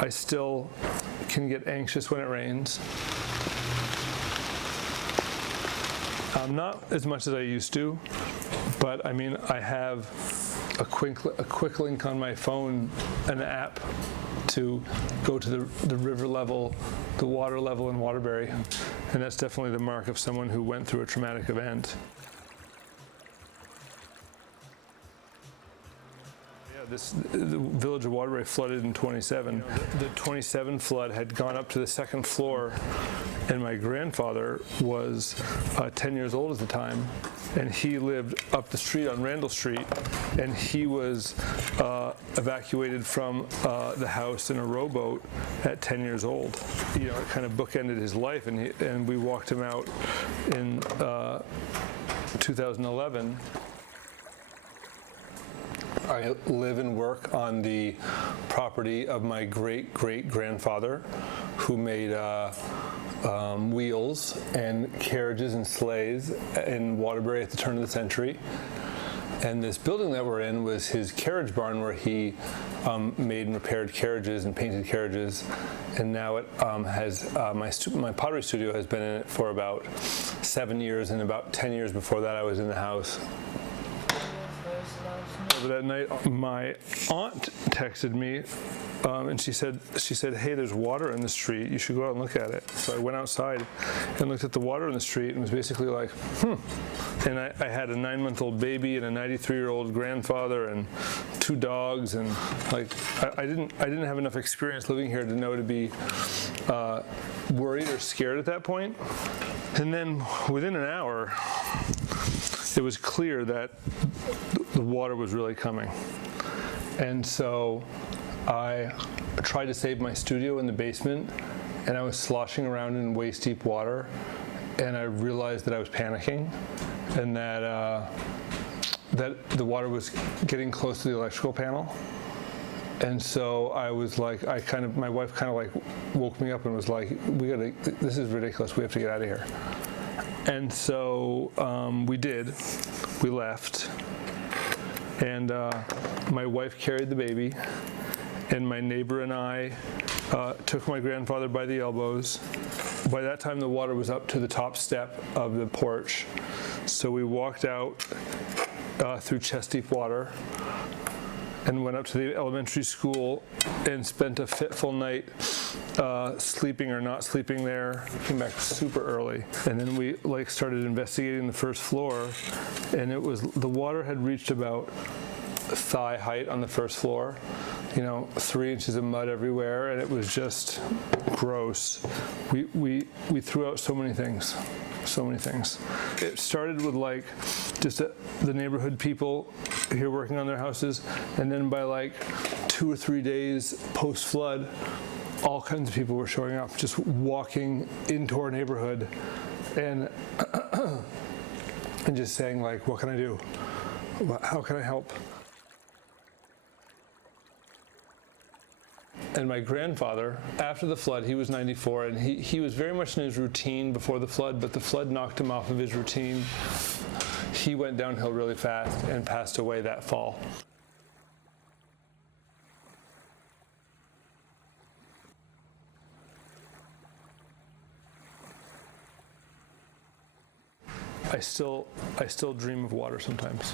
I still can get anxious when it rains. Not as much as I used to, but I mean, I have a quick link on my phone, an app to go to the river level, the water level in Waterbury, and that's definitely the mark of someone who went through a traumatic event. The village of Waterbury flooded in 27. The 27 flood had gone up to the second floor, and my grandfather was 10 years old at the time, and he lived up the street on Randall Street, and he was evacuated from the house in a rowboat at 10 years old. You know, it kind of bookended his life, and we walked him out in 2011. I live and work on the property of my great-great-grandfather, who made wheels and carriages and sleighs in Waterbury at the turn of the century. And this building that we're in was his carriage barn, where he made and repaired carriages and painted carriages. And now it has my pottery studio has been in it for about 7 years, and about 10 years before that I was in the house. That night, my aunt texted me, and she said, "Hey, there's water in the street. You should go out and look at it." So I went outside and looked at the water in the street, and was basically like, And I had a 9-month-old baby and a 93-year-old grandfather and 2 dogs, and like I didn't have enough experience living here to know to be worried or scared at that point. And then within an hour, it was clear that the water was really coming. And so I tried to save my studio in the basement, and I was sloshing around in waist-deep water, and I realized that I was panicking, and that the water was getting close to the electrical panel. And so I was like, my wife kind of like woke me up and was like, this is ridiculous, we have to get out of here. And so we did. We left, and my wife carried the baby, and my neighbor and I took my grandfather by the elbows. By that time, the water was up to the top step of the porch, so we walked out through chest-deep water and went up to the elementary school and spent a fitful night sleeping or not sleeping there. Came back super early, and then we started investigating the first floor, and the water had reached about thigh height on the first floor, 3 inches of mud everywhere, and it was just gross. We threw out so many things. It started with just the neighborhood people here working on their houses, and then by 2 or 3 days post-flood, all kinds of people were showing up, just walking into our neighborhood and and just saying what can I do? How can I help? And my grandfather, after the flood, he was 94, and he was very much in his routine before the flood, but the flood knocked him off of his routine. He went downhill really fast and passed away that fall. I still dream of water sometimes.